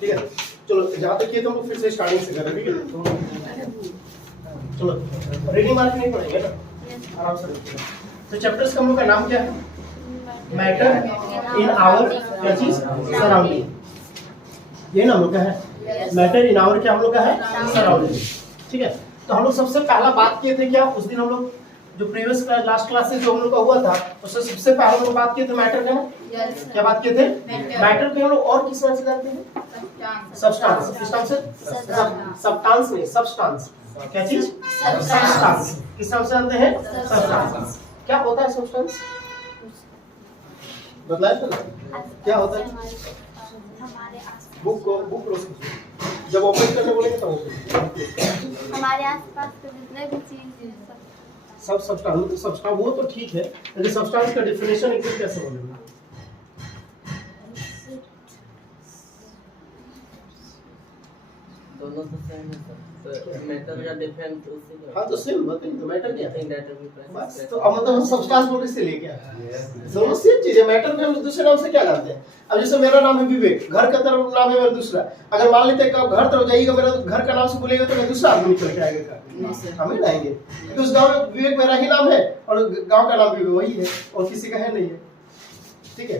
ठीक है, चलो जहाँ तक किए तो हम लोग फिर से स्टार्टिंग से करें, ठीक है। चलो रीडिंग मार्क नहीं पड़ेगा ना, आराम से देखिए। तो चैप्टर्स का हम लोग का नाम क्या है? मैटर इन आवर क्या चीज सराउंडिंग, ये ना हम लोग का है मैटर इन आवर क्या हम लोग का है सराउंडिंग, ठीक है। तो हम लोग सबसे पहला बात किए थे क्या उस दिन हम लोग जो प्रीवियस क्लास लास्ट क्लास से जो हम लोग का हुआ था उससे सबसे पहले हम लोग बात किए थे मैटर का, क्या बात किए थे? मैटर के हम लोग और किस नाम से जानते हैं? सब्सटेंस। किस नाम से? सब्सटेंस नहीं, सब्सटेंस। क्या चीज? सब्सटेंस। किस नाम से जानते हैं? सब्सटेंस। क्या होता है सब्सटेंस? बतलाए तो क्या होता है? बुक जब ओपन करने बोलेंगे तब हमारे आसपास के जितने भी चीज सब सब्सटेंस, मतलब सब्सटेंस वो तो ठीक है, लेकिन सब्सटेंस का डेफिनेशन एकदम कैसे बोलेंगे? दोनों तो सेम है सर, तो मैटर या डिफरेंट उसी का। हाँ तो सेम बताइए, तो मैटर क्या है? बस तो अब मतलब हम सब्सटेंस बोलने से लेके आए दोनों सेम चीज है। मैटर में हम दूसरे नाम से क्या जानते हैं? अब जैसे मेरा नाम है विवेक, घर का तरफ नाम है मेरा दूसरा, अगर मान लेते हैं कि आप घर तरफ जाइएगा मेरा घर का नाम से बोलेगा तो मैं दूसरा आदमी निकल के आएगा, हमें लाएंगे क्योंकि उस गांव में विवेक मेरा ही नाम है और गांव का नाम भी वही है और किसी का है नहीं है, ठीक है।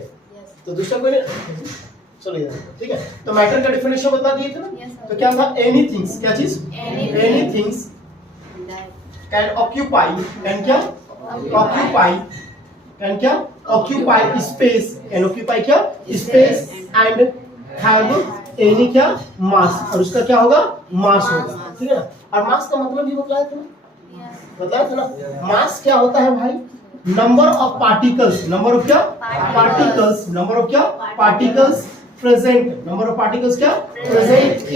तो दूसरा कोई नहीं, चलो यार ठीक है। तो मैटर का डेफिनेशन बता दिए थे ना, तो क्या था? एनीथिंग्स, क्या चीज? एनीथिंग्स कैन ऑक्यूपाई, कैन क्या ऑक्यूपाई, कैन क्या ऑक्यूपाई स्पेस, कैन ऑक्यूपाई क्या स्पेस एंड हैव एनी क्या मास, और उसका क्या होगा? मास होगा, ठीक है ना। और मास का मतलब भी बताया था ना, बताया था ना। मास क्या होता है भाई? Number of particles, number of क्या पार्टिकल्स, नंबर ऑफ क्या particles present, number of particles क्या प्रेजेंट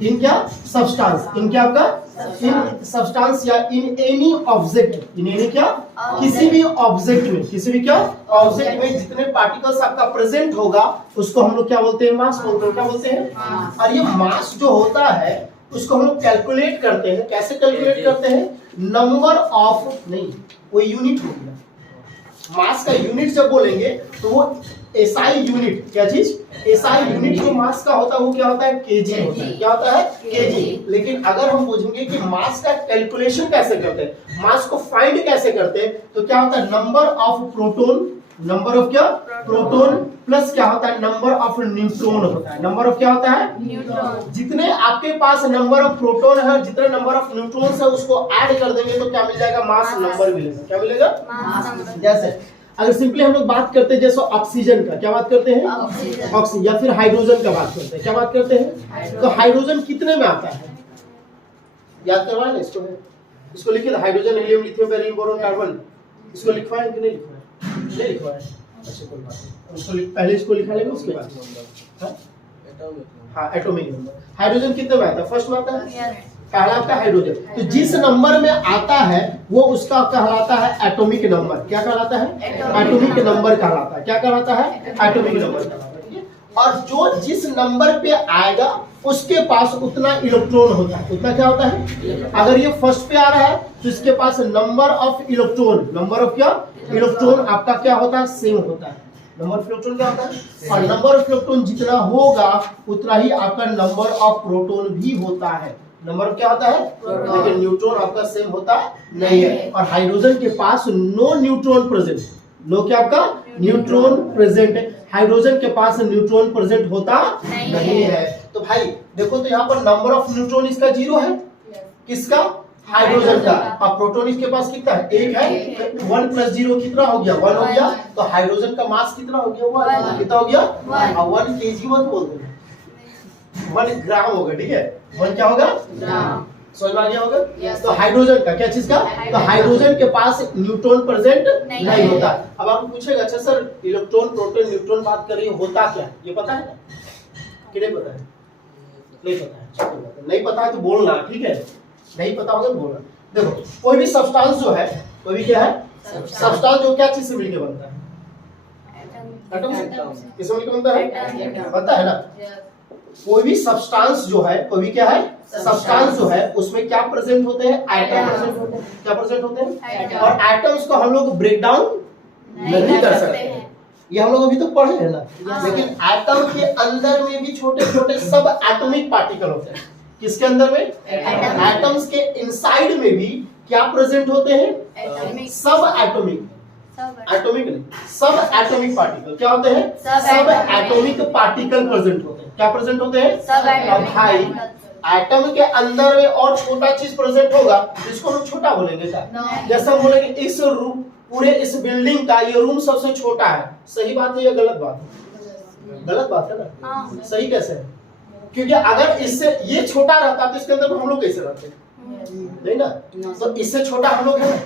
इन क्या सब्सटेंस, इन क्या आपका इन सब्सटेंस या in any object, in any क्या किसी भी ऑब्जेक्ट में, किसी भी क्या ऑब्जेक्ट में जितने पार्टिकल्स आपका प्रेजेंट होगा उसको हम लोग क्या बोलते हैं? मास बोलते हैं। क्या बोलते हैं? और ये मास जो होता है उसको हम लोग कैलकुलेट करते हैं। कैसे कैलकुलेट करते हैं? नंबर ऑफ नहीं, वो यूनिट हो गया। मास का यूनिट जब बोलेंगे तो वो एसआई यूनिट, क्या चीज? एसआई यूनिट जो मास का होता है वो क्या होता है? केजी होता है। क्या होता है? केजी। लेकिन अगर हम पूछेंगे कि मास का कैलकुलेशन कैसे करते हैं, मास को फाइंड कैसे करते हैं, तो क्या होता है? Number of proton, number of क्या प्रोटॉन प्लस क्या होता है? नंबर ऑफ न्यूट्रॉन होता है। नंबर ऑफ क्या होता है? न्यूट्रॉन। जितने आपके पास नंबर ऑफ प्रोटॉन है और जितने नंबर ऑफ न्यूट्रॉन्स है उसको ऐड कर देंगे तो क्या मिल जाएगा? मास नंबर मिलेगा। क्या मिलेगा? Mass number. जैसे अगर सिंपली हम लोग बात करते हैं जैसे ऑक्सीजन का, क्या बात करते हैं? ऑक्सीजन। या फिर हाइड्रोजन का बात करते हैं, क्या बात करते हैं? तो हाइड्रोजन कितने में आता है? याद करवाए ना इसको, है इसको लिखिए, hydrogen helium lithium beryllium boron carbon, इसको लिखवाए कि नहीं लिखवाए? नहीं लिखवाए, अच्छा कोई बात नहीं, उसको पहले इसको लिखा लेंगे उसके बाद हाँ एटॉमिक नंबर। हाइड्रोजन कितने में आता है? फर्स्ट में आता है पहला आपका हाइड्रोजन। तो जिस नंबर में आता है वो उसका कहलाता है एटॉमिक नंबर। क्या कहलाता है? एटॉमिक नंबर कहलाता है। क्या कहलाता है? एटॉमिक नंबर कहलाता है। और जो जिस नंबर पे आएगा उसके पास उतना इलेक्ट्रॉन होता है। उतना क्या होता है? अगर ये फर्स्ट पे आ रहा है तो इसके पास number of electron, number of क्या इलेक्ट्रॉन आपका क्या होता है? सेम होता है। नंबर ऑफ इलेक्ट्रॉन क्या होता है? और नंबर ऑफ इलेक्ट्रॉन जितना होगा उतना ही आपका नंबर ऑफ प्रोटॉन भी होता है। नंबर क्या होता है? लेकिन न्यूट्रॉन आपका सेम होता नहीं है। और हाइड्रोजन के पास नो न्यूट्रॉन प्रेजेंट, नो क्या आपका न्यूट्रॉन प्रेजेंट है। हाइड्रोजन के पास न्यूट्रॉन प्रेजेंट होता नहीं है। तो भाई देखो तो यहाँ पर नंबर ऑफ न्यूट्रॉन इसका 0 है, किसका? हाइड्रोजन का। और प्रोटॉन इसके पास कितना है? 1 है। 1 + 0 कितना हो गया? 1 हो गया। तो हाइड्रोजन का मास कितना हो गया? 1। कितना हो गया? 1 kg मत बोल दो, 1 ग्राम होगा, ठीक है। 1 क्या होगा? ग्राम। समझ में आ गया होगा? तो हाइड्रोजन का क्या चीज का? तो हाइड्रोजन के पास न्यूट्रॉन प्रेजेंट नहीं होता। अब आपको पूछेगा अच्छा सर इलेक्ट्रॉन प्रोटॉन न्यूट्रॉन बात कर रही है होता क्या? ये पता है कि नहीं पता है? नहीं पता है, नहीं पता है तो बोलना, ठीक है। नहीं पता होगा तो बोलना। देखो कोई भी सब्सटेंस जो है, कोई भी क्या है सब्सटेंस जो क्या चीज से मिलकर बनता है? एटम से। किससे मिलकर बनता है? पता है ना। कोई भी सब्सटेंस जो है, कोई भी क्या है सब्सटेंस जो है उसमें क्या प्रेजेंट होते हैं? एटम प्रेजेंट होते हैं। क्या प्रेजेंट होते हैं? और एटम्स को हम लोग ब्रेक डाउन नहीं कर सकते। ये हम लोग अभी तो पढ़े हैं ना। हाँ। लेकिन एटम के अंदर में भी छोटे छोटे सब एटॉमिक पार्टिकल होते हैं। किसके अंदर में? एटम्स के इनसाइड में भी क्या प्रेजेंट होते हैं? एटॉमिक सब एटॉमिक, सब एटॉमिक नहीं, सब एटॉमिक पार्टिकल क्या होते हैं? सब सब atomic। एटॉमिक पार्टिकल प्रेजेंट होते हैं। क्या प्रेजेंट होते हैं? सब अब एटॉमिक भाई एटम के अंदर में और छोटा चीज प्रेजेंट होगा जिसको हम छोटा बोलेंगे क्या? नहीं। जैसे हम बोलेंगे इस रूम, पूरे इस बिल्डिंग का ये रूम सबसे छोटा है। सही बात है या गलत बात है? गलत बात है ना। हाँ। सही कैसे है? क्योंकि अगर इससे ये छोटा रहता तो इसके अंदर हम लोग कैसे रहते? नहीं ना। तो इससे छोटा हम लोग है ना।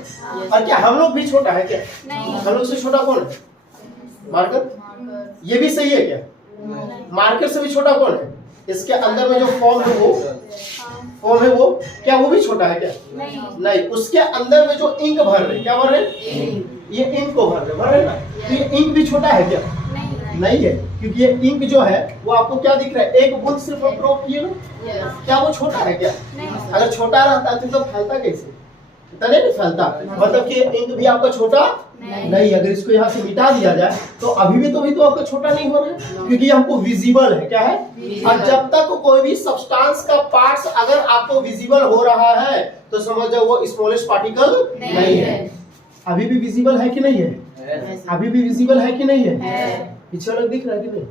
और क्या हम लोग भी छोटा है क्या? नहीं। हम लोग से छोटा कौन है? मार्कर। ये भी सही है क्या? मार्कर से भी छोटा कौन है? इसके अंदर में जो फॉर्म है वो क्या वो भी छोटा है क्या? नहीं। नहीं, उसके अंदर में जो इंक भर रहे, क्या भर रहे? ये इंक को भर रहे ना। तो ये इंक भी छोटा है क्या? नहीं। नहीं है, क्योंकि ये इंक जो है वो आपको क्या दिख रहा है? एक बूंद सिर्फ हम ड्रॉप किए ना। क्या वो छोटा है क्या? नहीं। अगर छोटा रहता तो फैलता कैसे? इतना नहीं फैलता। मतलब कि इंक भी आपका छोटा नहीं। अगर इसको यहाँ से मिटा दिया जाए तो अभी भी तो आपका छोटा नहीं हो रहा है, क्योंकि हमको विजिबल है। क्या है? और जब तक कोई भी सब्सटेंस का पार्ट्स अगर आपको विजिबल हो रहा है तो समझ जाओ वो स्मॉलेस्ट पार्टिकल नहीं है। अभी भी विजिबल है कि नहीं है? अभी भी विजिबल है कि नहीं है? पीछे अलग दिख रहा है कि नहीं?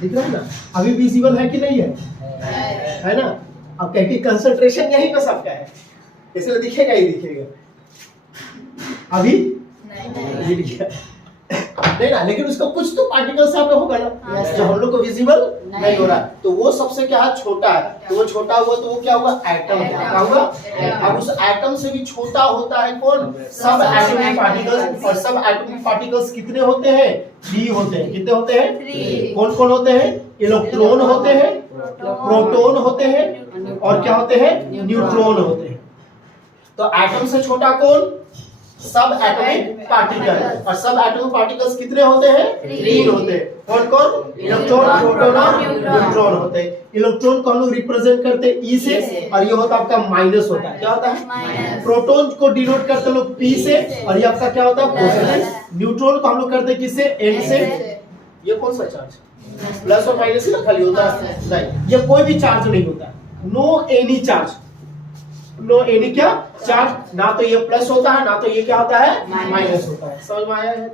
दिख रहा है ना। अभी विजिबल है कि नहीं है ना। अब कह के कंसंट्रेशन यहीं पे सबका है, इसलिए दिखेगा ही दिखेगा। अभी नहीं दिखेगा नहीं ना, लेकिन उसका कुछ तो पार्टिकल्स यहाँ पे होगा ना जो हम लोग को विजिबल नहीं हो रहा। तो वो सबसे क्या है? छोटा है। तो वो छोटा हुआ तो वो क्या हुआ? एटम। क्या हुआ? अब उस एटम से भी छोटा होता है कौन? सब एटॉमिक पार्टिकल्स। और सब एटॉमिक पार्टिकल्स कितने होते हैं? 3 होते हैं। कितने होते हैं? 3। कौन कौन होते हैं? इलेक्ट्रॉन होते हैं, प्रोटॉन होते हैं और क्या होते हैं? न्यूट्रॉन होते हैं। तो एटम से छोटा कौन? सब एटॉमिक पार्टिकल। और सब एटॉमिक पार्टिकल्स कितने होते हैं? 3 होते हैं। कौन कौन? इलेक्ट्रॉन, प्रोटॉन और न्यूट्रॉन होते हैं। इलेक्ट्रॉन को हम लोग रिप्रेजेंट करते हैं ई से, और ये होता है आपका माइनस होता है। क्या होता है? माइनस। प्रोटॉन को डिनोट करते हैं लोग पी से, और ये आपका क्या होता है? पॉजिटिव। न्यूट्रॉन को हम लोग करते हैं किससे? एन से। ये कौन सा चार्ज? प्लस और माइनस ही ना खाली होता है। नहीं, ये कोई भी चार्ज नहीं होता। No any charge, no any क्या चार्ज। ना तो ये प्लस होता है, ना तो ये क्या होता है? माइनस होता है। समझ में आया है?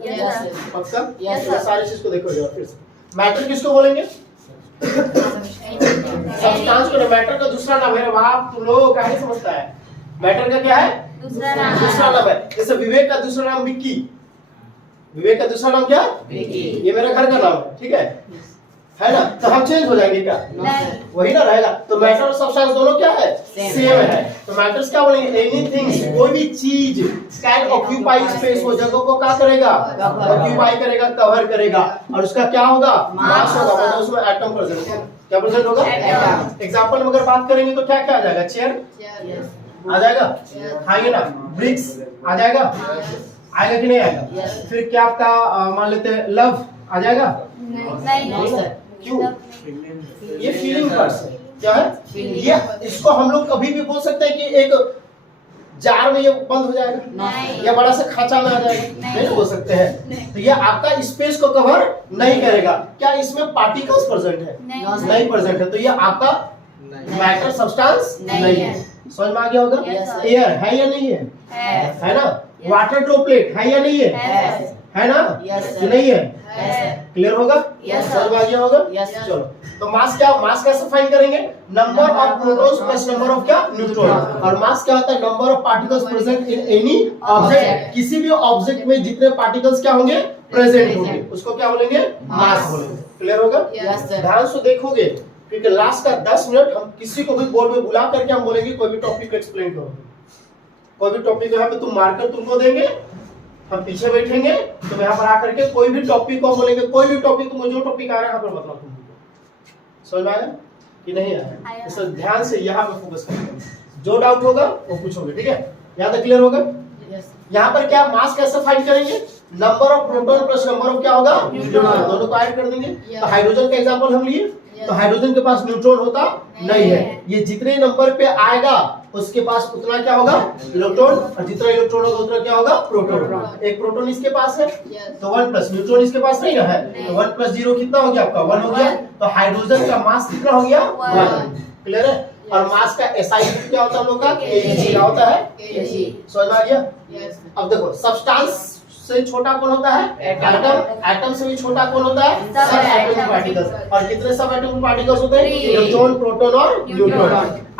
पक्का? तो सारी चीज को देखो फिर से। मैटर किसको बोलेंगे? सब्सटेंस को। मैटर का दूसरा नाम है बाप, तुम लोग क्या नहीं समझता है? मैटर का क्या है? दूसरा नाम। दूसरा नाम है। जैसे विवेक का दूसरा नाम विक्की। विवेक का दूसरा नाम क्या? ये मेरा घर का नाम है, ठीक है ना। तो हम चेंज हो जाएंगे क्या? नहीं। वही ना रहेगा। तो मैटर और सब्सटेंस दोनों क्या है? सेम है। तो मैटर्स क्या बोलेंगे? एनीथिंग, कोई भी चीज कैन ऑक्यूपाई स्पेस, वो जगह को क्या करेगा? ऑक्यूपाई करेगा, कवर करेगा। और उसका क्या होगा? मास होगा। मतलब उसमें एटम प्रेजेंट होगा। क्या प्रेजेंट होगा? एग्जांपल में अगर बात करेंगे तो क्या क्या आ जाएगा? चेयर आ जाएगा, खाएंगे ना। ब्रिक्स आ जाएगा, आएगा कि नहीं आएगा? फिर क्या आपका मान लेते हैं लव आ जाएगा? नहीं। क्यों? ये फीलिंग पार्ट्स है। क्या है? ये इसको हम लोग कभी भी बोल सकते हैं कि एक जार में ये बंद हो जाएगा, नहीं। या बड़ा सा खांचा में आ जाएगा, नहीं बोल सकते हैं। तो ये आपका स्पेस को कवर नहीं करेगा। क्या इसमें पार्टिकल्स प्रेजेंट है? नहीं प्रेजेंट है। तो ये आपका मैटर सब्सटेंस नहीं है। समझ में आ गया होगा? एयर है या नहीं है? है ना। वाटर ड्रॉपलेट है या नहीं है? है ना। नहीं है? क्लियर होगा? समझ में आ गया होगा? चलो, तो मास क्या? मास कैसे फाइंड करेंगे? Number of protons plus number of क्या? न्यूट्रॉन। और मास क्या होता है? Number of particles present in any object. किसी भी ऑब्जेक्ट में जितने पार्टिकल्स क्या होंगे? प्रेजेंट होंगे, उसको क्या बोलेंगे? मास बोलेंगे। क्लियर होगा? ध्यान से देखोगे, क्योंकि लास्ट का 10 मिनट हम किसी को भी बोर्ड में बुला करके हम बोलेंगे कोई भी टॉपिक को एक्सप्लेन करो। कोई भी टॉपिक यहाँ पे तुम मार्कर तुमको देंगे, हम पीछे बैठेंगे, तो यहाँ पर आकर के कोई भी टॉपिक को बोलेंगे, कोई भी टॉपिक तुमको जो टॉपिक आ रहा है यहाँ पर बताओ तुमको। समझ में आया कि नहीं आया? इसलिए ध्यान से यहाँ पे फोकस करेंगे। जो डाउट होगा वो पूछोगे, ठीक है? यहाँ तक क्लियर होगा? यहाँ पर क्या मास कैसे फाइंड करेंगे? Number of proton plus number of क्या होगा? न्यूट्रॉन। दोनों को ऐड कर देंगे। तो हाइड्रोजन का एग्जांपल हम लिए, तो हाइड्रोजन के पास न्यूट्रॉन होता नहीं है। ये जितने नंबर पे आएगा उसके पास उतना क्या होगा इलेक्ट्रॉन, और जितना इलेक्ट्रॉन होगा उतना क्या होगा प्रोटॉन। एक प्रोटॉन इसके पास है तो 1 प्लस, न्यूट्रॉन इसके पास नहीं है तो 1 प्लस 0 कितना हो गया आपका 1 हो गया। तो हाइड्रोजन का मास कितना हो गया 1। क्लियर है। और मास का SI क्या होता है हम लोग का kg, क्या होता है kg। समझ में आ गया। अब देखो सब्सटेंस से छोटा कौन होता है एटम, एटम से भी छोटा कौन होता है सब एटॉमिक पार्टिकल्स। और कितने सब एटॉमिक पार्टिकल्स होते हैं इलेक्ट्रॉन, प्रोटॉन और न्यूट्रॉन।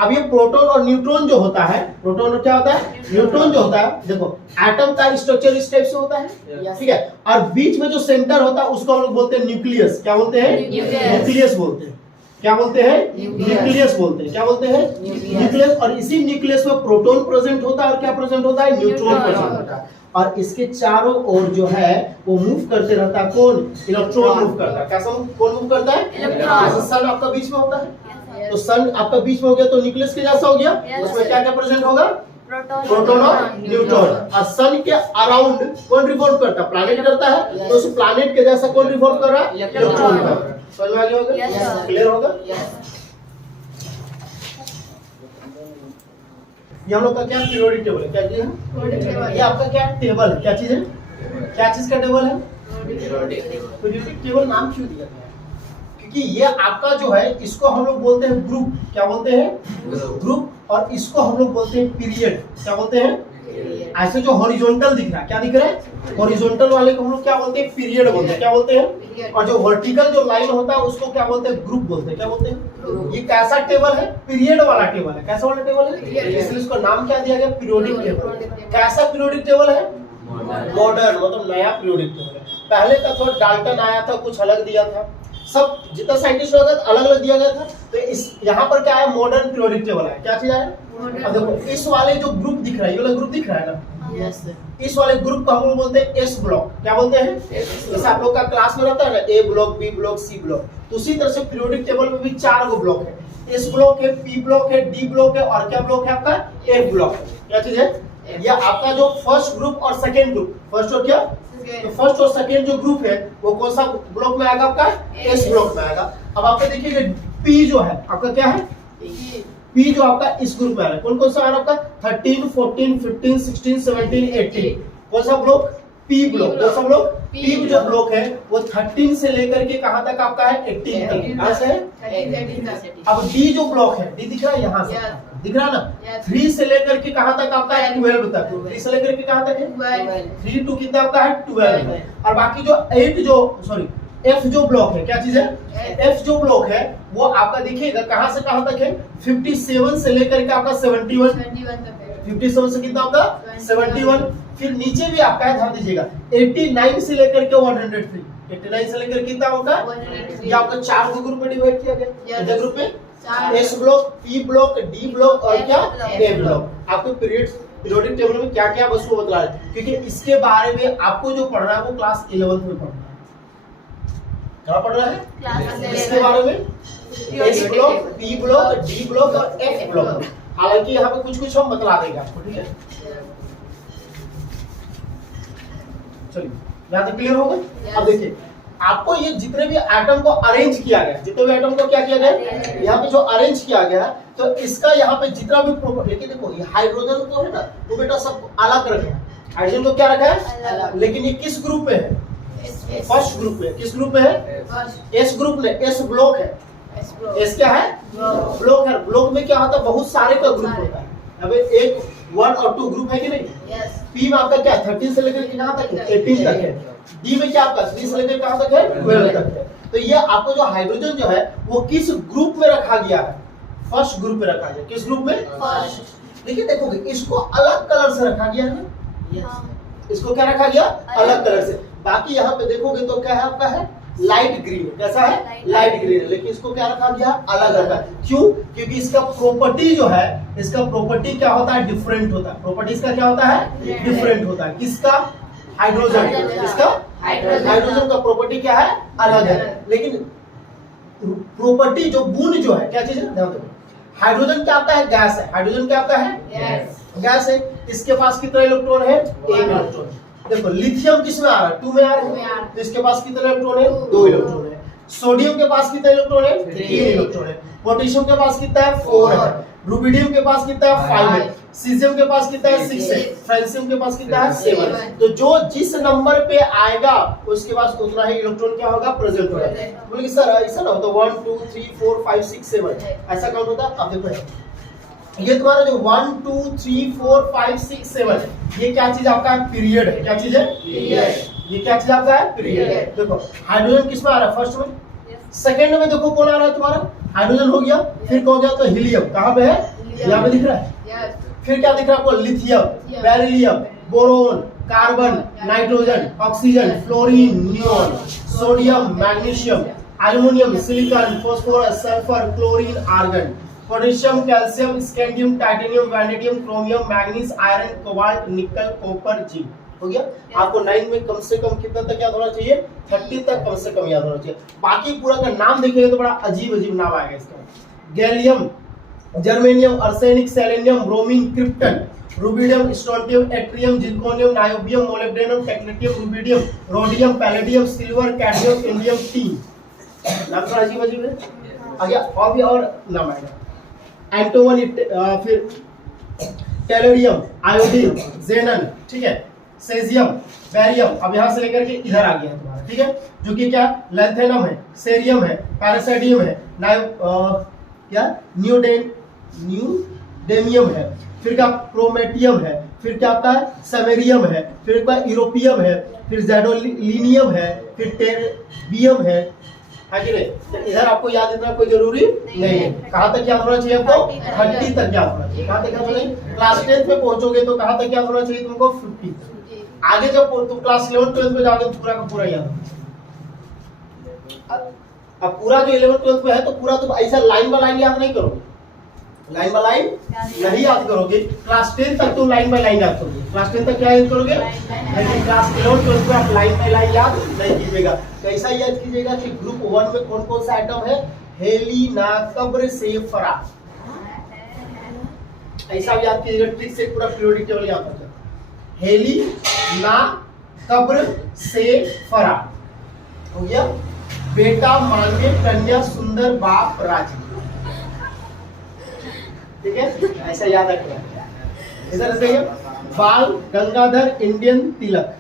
अब ये प्रोटॉन और न्यूट्रॉन जो होता है, प्रोटॉन और क्या होता है न्यूट्रॉन जो होता है, देखो एटम का स्ट्रक्चर इस टाइप से होता है, ठीक है। और बीच में जो सेंटर होता है उसको हम लोग बोलते हैं न्यूक्लियस। क्या बोलते हैं न्यूक्लियस बोलते हैं। क्या बोलते हैं न्यूक्लियस बोलते हैं। क्या बोलते हैं न्यूक्लियस। और इसी न्यूक्लियस में प्रोटॉन प्रेजेंट होता है और क्या प्रेजेंट होता है न्यूट्रॉन प्रेजेंट होता है। और इसके चारों ओर जो है वो मूव करते रहता है कौन इलेक्ट्रॉन मूव करता है। कैसा कौन मूव करता है इलेक्ट्रॉन। सन आपका बीच में होता है तो सन आपका बीच में हो गया तो न्यूक्लियस के जैसा हो गया। उसमें क्या क्या प्रेजेंट होगा प्रोटॉन और न्यूट्रॉन। और सन के अराउंड कौन रिवॉल्व करता है प्लैनेट करता है। तो उस प्लैनेट के जैसा कौन रिवॉल्व कर रहा है इलेक्ट्रॉन कर रहा है। समझ में आ गया होगा क्लियर होगा। ये हम लोग का क्या पीरियोडिक टेबल है। क्या चीज है ये आपका क्या टेबल है। क्या चीज है क्या चीज का टेबल है पीरियोडिक टेबल। नाम क्यों दिया गया क्योंकि ये आपका जो है इसको हम लोग बोलते हैं ग्रुप। क्या बोलते हैं ग्रुप। और इसको हम लोग बोलते हैं पीरियड। क्या बोलते हैं ऐसे जो हॉरिजॉन्टल दिख रहा है क्या दिख रहा है हॉरिजॉन्टल वाले को हम लोग क्या बोलते हैं पीरियड बोलते हैं। क्या बोलते हैं। और जो वर्टिकल जो लाइन होता है उसको क्या बोलते हैं ग्रुप बोलते हैं। क्या बोलते हैं। ये कैसा टेबल है पीरियड वाला टेबल है। कैसा वाला टेबल है इसलिए इसको नाम क्या दिया गया पीरियोडिक टेबल। कैसा पीरियोडिक टेबल है मॉडर्न मतलब नया पीरियोडिक टेबल है। पहले का थोड़ा डाल्टन आया था कुछ अलग दिया था। सब जितना साइंटिस्ट होगा अलग अलग दिया गया था। तो इस यहाँ पर क्या है मॉडर्न पीरियोडिक टेबल है। क्या चीज है अब देखो इस वाले जो ग्रुप दिख रहा है ये वाला ग्रुप दिख रहा है ना इस वाले ग्रुप को हम लोग बोलते हैं एस ब्लॉक। क्या बोलते हैं जैसे आप लोग का क्लास में रहता है ना A block B block C block. तो उसी तरह से पीरियोडिक टेबल में भी 4 गो ब्लॉक है। एस ब्लॉक है पी ब्लॉक है डी ब्लॉक है और क्या ब्लॉक है आपका ए ब्लॉक है। क्या चीज है ये आपका जो फर्स्ट ग्रुप और सेकेंड ग्रुप फर्स्ट और क्या तो फर्स्ट और सेकेंड जो ग्रुप है वो कौन सा ब्लॉक में आएगा आपका एस ब्लॉक में आएगा। अब आपका देखिए पी जो है आपका क्या है पी जो आपका इस ग्रुप में आ रहा है कौन कौन सा आ रहा है आपका 13 14 15 16 17 18 कौन सा ब्लॉक पी ब्लॉक। कौन सा ब्लॉक पी जो ब्लॉक है वो 13 से लेकर के कहां तक आपका है 18 तक ऐसे है। अब डी जो ब्लॉक है डी दिख रहा है यहाँ से दिख रहा है ना 3 से लेकर के कहां तक आपका है 12 तक। 3 से लेकर के कहां तक है 3 टू कितना आपका है 12। और बाकी जो 8 जो सॉरी एफ जो ब्लॉक है क्या चीज है एफ जो ब्लॉक है वो आपका देखिएगा कहां से कहां तक है 57 से लेकर के आपका 71 57 से कितना आपका 71। फिर नीचे भी आपका है ध्यान दीजिएगा 89 से लेकर के 103 89 से लेकर कितना होगा ये आपका 4 ग्रुप में डिवाइड किया गया। कितने ग्रुप में S block P block D block और क्या ए ब्लॉक। आपको पीरियोडिक टेबल में क्या क्या बस वो बता रहे हैं क्योंकि इसके बारे में आपको जो पढ़ना है वो क्लास 11th में पढ़ना है। क्या पढ़ रहा है इसके बारे में S block P block D block और एफ ब्लॉक। हालांकि यहाँ पे कुछ कुछ हम बतला देंगे आपको ठीक है। चलिए यहाँ तक क्लियर हो गया। अब देखिए आपको ये जितने भी एटम को अरेंज किया गया जितने भी एटम को क्या किया गया यहाँ पे जो अरेंज किया गया तो इसका यहाँ पे जितना भी लेकिन देखो ये हाइड्रोजन को है ना वो बेटा सब अलग रखा है। हाइड्रोजन को क्या रखा है लेकिन ये किस ग्रुप में है फर्स्ट ग्रुप में। किस ग्रुप में है एस ग्रुप में एस ब्लॉक है। एस क्या है ब्लॉक है। ब्लॉक में क्या होता है बहुत सारे का ग्रुप होता है। अब एक 1 और 2 ग्रुप है कि नहीं। पी में आपका क्या 13 से लेकर कहां तक है 18 तक है। डी में क्या आपका 3 से लेकर कहां तक है 12 तक है। तो ये आपको जो हाइड्रोजन जो है वो किस ग्रुप में रखा गया है फर्स्ट ग्रुप में रखा गया। किस ग्रुप में फर्स्ट। देखिए देखोगे इसको अलग कलर से रखा गया है इसको क्या रखा गया अलग कलर से। बाकी यहाँ पे देखोगे तो क्या है आपका है लाइट ग्रीन। कैसा है लाइट ग्रीन है लेकिन इसको क्या रखा गया अलग रखा है। क्यों क्योंकि इसका प्रॉपर्टी जो है इसका प्रॉपर्टी क्या होता है डिफरेंट होता है। प्रॉपर्टी इसका क्या होता है डिफरेंट होता है। किसका हाइड्रोजन इसका हाइड्रोजन का प्रॉपर्टी क्या है अलग है। लेकिन प्रॉपर्टी जो गुण जो है क्या चीज है ध्यान दो। हाइड्रोजन क्या आपका है गैस है। हाइड्रोजन क्या आपका है गैस है। इसके पास कितना इलेक्ट्रॉन है 1 इलेक्ट्रॉन। देखो लिथियम किस में आ रहा है 2 में आ रहा है तो इसके पास कितने इलेक्ट्रॉन है 2 इलेक्ट्रॉन है। सोडियम के पास कितना इलेक्ट्रॉन है 3 इलेक्ट्रॉन है। पोटेशियम के पास कितना है 4 है। रुबिडियम के पास कितना है 5 है, सीजियम के पास कितना है 6 है, फ्रांसियम के पास कितना है 7 है। तो जो जिस नंबर पे आएगा उसके पास उतना ही इलेक्ट्रॉन क्या होगा प्रेजेंट होगा। बोले सर ऐसा ना होता 1 2 3 4 5 6 7 ऐसा काउंट होता है। अब देखो ये तुम्हारा जो 1 2 3 4 5 6 7 ये क्या चीज आपका है पीरियड है। क्या चीज है पीरियड। ये क्या चीज आपका है पीरियड। देखो हाइड्रोजन किसमें आ रहा है फर्स्ट में, सेकंड में देखो कौन आ रहा है तुम्हारा हाइड्रोजन हो गया, फिर कौन गया तो हीलियम कहां पे है यहाँ पे दिख रहा है। फिर क्या दिख रहा है आपको lithium, beryllium, boron, carbon, nitrogen, oxygen, fluorine, neon, sodium, magnesium, aluminium, silicon, phosphorus, sulphur, chlorine, argon, potassium, calcium, scandium, titanium, vanadium, chromium, manganese, iron, cobalt, nickel, copper, zinc. हो गया। आपको 9 में कम से कम कितना तक याद होना चाहिए 30 तक कम से कम याद होना चाहिए। बाकी पूरा का नाम देखेंगे तो बड़ा अजीब अजीब नाम आएगा इसका। Gallium, germanium, arsenic, selenium, bromine, krypton, rubidium, strontium, atrium, zirconium, niobium, molybdenum, technetium, rubidium, rhodium, palladium, silver, cadmium, indium, tin. नाम थोड़ा अजीब अजीब है। आगे और भी और नाम आएगा एंटोमनी, फिर टेलोरियम, आयोडीन, जेनन, ठीक है, सेजियम, बैरियम। अब यहाँ से लेकर के इधर आ गया है तुम्हारा, ठीक है, जो कि क्या लैंथेनम है, सेरियम है, पैरासाइडियम है, क्या न्यूडेमियम है, फिर क्या प्रोमेटियम है, फिर क्या आता है समेरियम है, फिर क्या यूरोपियम है, फिर जेडोलिनियम है, फिर टेरबियम है कि नहीं। तो इधर आपको याद इतना कोई जरूरी नहीं है। कहाँ तक याद होना चाहिए आपको 30 तक याद होना चाहिए। कहाँ तक याद होना चाहिए क्लास 10 में पहुंचोगे तो कहाँ तक याद होना चाहिए तुमको 50। आगे जब तुम क्लास 11 12 में जाओगे तो पूरा का पूरा याद होगा। अब पूरा जो 11 12 में है तो पूरा तुम ऐसा लाइन बाय लाइन याद नहीं करोगे, लाइन बाय लाइन नहीं याद करोगे। क्लास 10 तक तुम लाइन बाय लाइन याद करोगे, क्लास 10 तक क्या याद करोगे, लेकिन क्लास 11 12 में आप लाइन बाय लाइन याद नहीं कीजिएगा। कैसा याद कीजिएगा कि ग्रुप 1 में कौन कौन सा आइटम है, हेलिनाकब्रसेफरा, ऐसा याद कीजिएगा। ट्रिक से पूरा पीरियोडिक टेबल याद हो जाएगा। हेलिनाकब्रसेफरा हो गया। बेटा मांगे कन्या सुंदर बाप राजी, ठीक है, ऐसा याद रखना। इधर देखिए बाल गंगाधर इंडियन तिलक,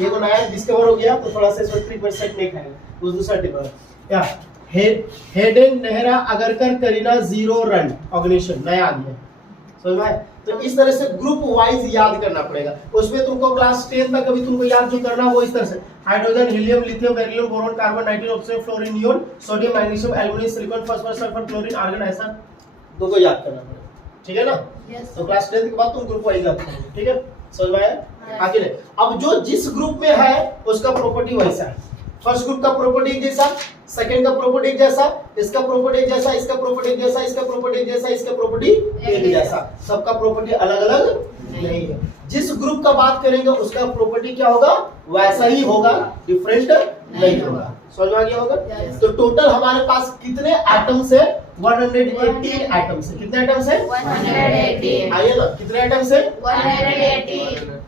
ये तो नया डिस्कवर हो गया तो थोड़ा सा इसमें 3% नहीं खाएगा, उस दूसरा टेबल क्या Hayden Nehra Agarkar Kareena 0 run organisation नया आ गया, समझ में। तो इस तरह से ग्रुप वाइज याद करना पड़ेगा। उसमें तुमको क्लास 10 तक अभी तुमको याद जो करना वो इस तरह से hydrogen, helium, lithium, beryllium, boron, carbon, nitrogen, oxygen, fluorine, neon, sodium, magnesium, aluminium, silicon, phosphorus, sulphur, chlorine, argon, ऐसा दो को याद करना पड़ेगा, ठीक है ना। तो क्लास 10 के बाद तुम ग्रुप वाइज याद करोगे, ठीक है, समझ में आया। आगे ले अब जो जिस ग्रुप में है उसका प्रॉपर्टी वैसा है। फर्स्ट ग्रुप का प्रॉपर्टी जैसा, सेकंड का प्रॉपर्टी जैसा, इसका प्रॉपर्टी जैसा, इसका प्रॉपर्टी जैसा, इसका प्रॉपर्टी जैसा, इसका प्रॉपर्टी एक जैसा, सबका प्रॉपर्टी अलग अलग नहीं है। जिस ग्रुप का बात करेंगे उसका प्रॉपर्टी क्या होगा वैसा ही होगा, डिफरेंट नहीं होगा। समझ में आ गया होगा। तो टोटल हमारे पास कितने एटम्स है 118 एटम्स है। कितने एटम्स है 118। आइए ना कितने एटम्स है 118।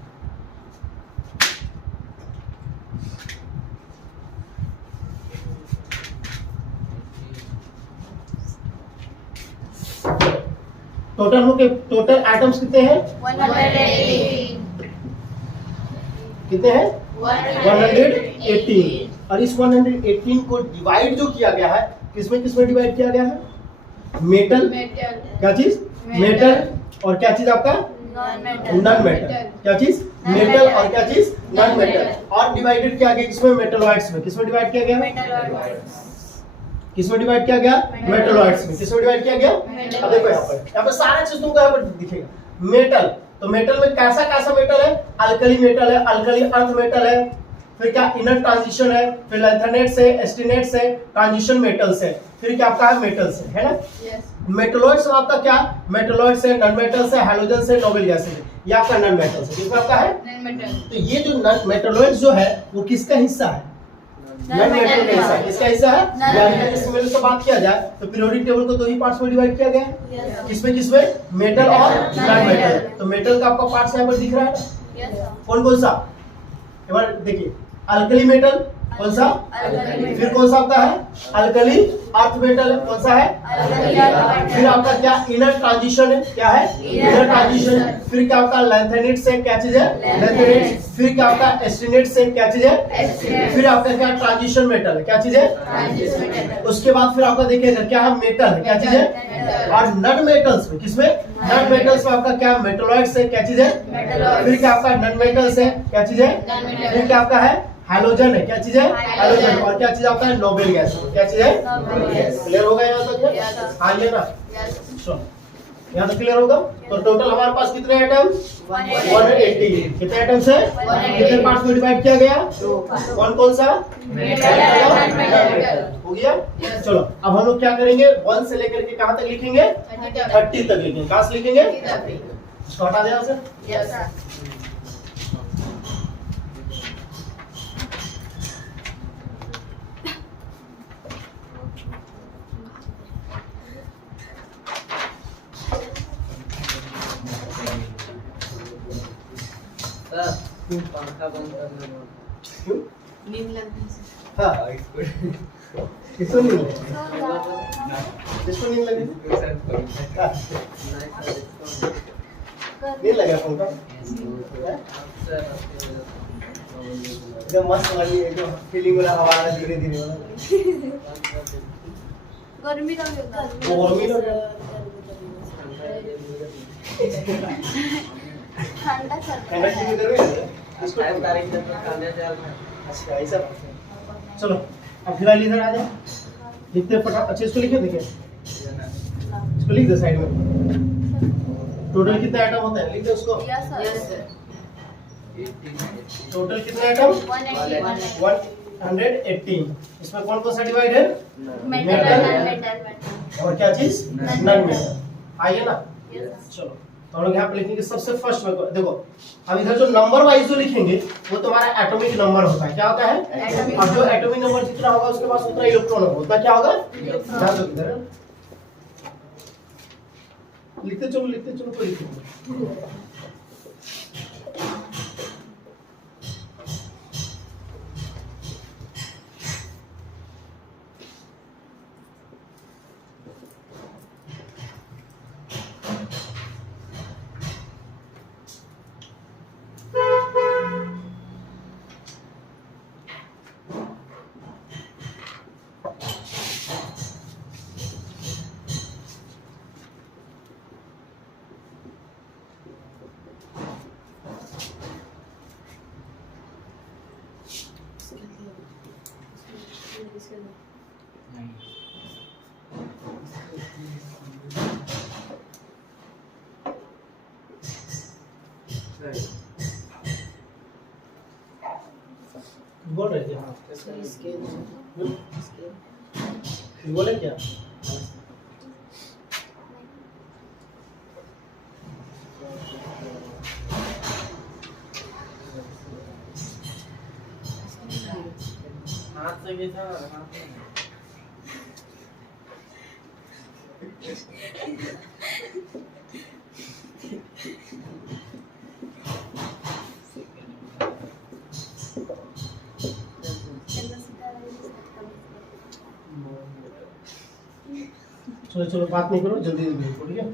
टोटल हो के टोटल एटम्स कितने हैं 118। कितने हैं 118। और इस 118 को डिवाइड जो किया गया है किसमें किसमें डिवाइड किया गया है, मेटल, क्या चीज मेटल, और क्या चीज आपका नॉन मेटल, क्या चीज मेटल, और क्या चीज नॉन मेटल, और डिवाइडेड किया गया किसमें मेटलॉइड्स में। किसमें डिवाइड किया गया किसमें डिवाइड किया गया मेटलॉइड्स में। किसमें डिवाइड किया गया अब देखो यहाँ पर सारा चीज तुमको यहाँ पर दिखेगा। मेटल, तो मेटल में कैसा कैसा मेटल है, अल्कली मेटल है, अल्कली अर्थ मेटल है, फिर क्या इनर ट्रांजिशन है, फिर लैंथेनेट्स है, एस्टिनेट्स है, ट्रांजिशन मेटल्स है, फिर क्या आपका है मेटल्स है ना। मेटलॉइड्स में आपका क्या मेटलॉइड्स है, नॉन मेटल्स है, हैलोजेंस है, नोबल गैसेस है, ये आपका नॉन मेटल्स है। किसमें आपका है तो ये जो मेटलॉइड्स जो है वो किसका हिस्सा है नॉन मेटल का हिस्सा है। किसका हिस्सा है यानी इसमें से बात किया जाए तो पीरियोडिक टेबल को दो ही पार्ट्स में डिवाइड किया गया है। किसमें किसमें मेटल और नॉन मेटल। तो मेटल का आपका पार्ट्स यहाँ पर दिख रहा है कौन कौन सा, एक बार देखिए अल्कली मेटल, कौन सा? अल्कली। फिर कौन सा आपका है? अल्कली अर्थ मेटल है। कौन सा है? अल्कली। फिर आपका क्या इनर ट्रांजिशन है? क्या है? Inner transition. फिर क्या आपका लैंथेनाइड से क्या चीज है? लैंथेनाइड। फिर क्या आपका एस्टेनाइड से क्या चीज है? एस्टेनाइड। फिर आपका क्या ट्रांजिशन मेटल है? क्या चीज है? ट्रांजिशन। उसके बाद फिर आपका देखिएगा क्या है? मेटल है। क्या चीज है? और नॉन मेटल्स में किसमें? नॉन मेटल्स में आपका क्या मेटलॉइड्स है? क्या चीज है? मेटलॉइड्स। फिर क्या आपका नॉन मेटल्स है? क्या चीज है? Non-metals। फिर क्या आपका है? हैलोजन है। क्या चीज है? हैलोजन। हैलोजन। और क्या चीज आपका है? Noble gas. क्या चीज है? Noble gas. क्लियर होगा यहाँ तक? Yes। आइए ना, चलो यहाँ तक क्लियर होगा। तो टोटल हमारे पास कितने आइटम? 180। कितने आइटम्स है? 180। कितने पार्ट्स में डिवाइड किया गया? कौन कौन सा? मेटल और non-metal। हो गया। चलो अब हम लोग क्या करेंगे? 1 से लेकर के कहाँ तक लिखेंगे? 30 तक लिखेंगे। कहाँ से लिखेंगे? इसको हटा देना सर। Yes, sir। सर पंखा बंद करना बोल। क्यों? नींद लगती है। हाँ किसको नींद लगी? नहीं किसको नींद लगी? हाँ, सर इसको नींद लगा फोन का? सर एकदम मस्त वाली एकदम फीलिंग वाला हवा आ रहा है धीरे धीरे वाला। गर्मी का भी होता है। वो गर्मी लग रहा ठंडा चल रहा ठंडा की है। गर्मी लग रहा है। इसको तारीख तक खाने चल रहा है। अच्छा ऐसा। चलो अब फिलहाल इधर आ जाओ। लिखते फटा। अच्छा इसको लिखे देखिए। इसको लिख दे साइड में। टोटल कितने आइटम होते हैं? लिख दे उसको। Yes, sir। Yes, sir। Total कितने आइटम? 180। 118। इसमें कौन कौन सा डिवाइड है? मेटल और non-metal। और क्या चीज? Non metal. आइए ना। Yes, sir। चलो तो हम लोग यहाँ पे लिखेंगे सबसे फर्स्ट में। देखो अब इधर जो नंबर वाइज जो लिखेंगे वो तुम्हारा एटॉमिक नंबर होता है। क्या होता है? Atomic और जो एटॉमिक नंबर जितना होगा उसके पास उतना इलेक्ट्रॉन होगा। उतना क्या होगा? ध्यान दो इधर। लिखते चलो कोई दिक्कत नहीं। बोल रहे थे हाँ। बोले क्या? हाथ से कैसा हाथ से चलो बात नहीं करो जल्दी जल्दी लिखो, ठीक है?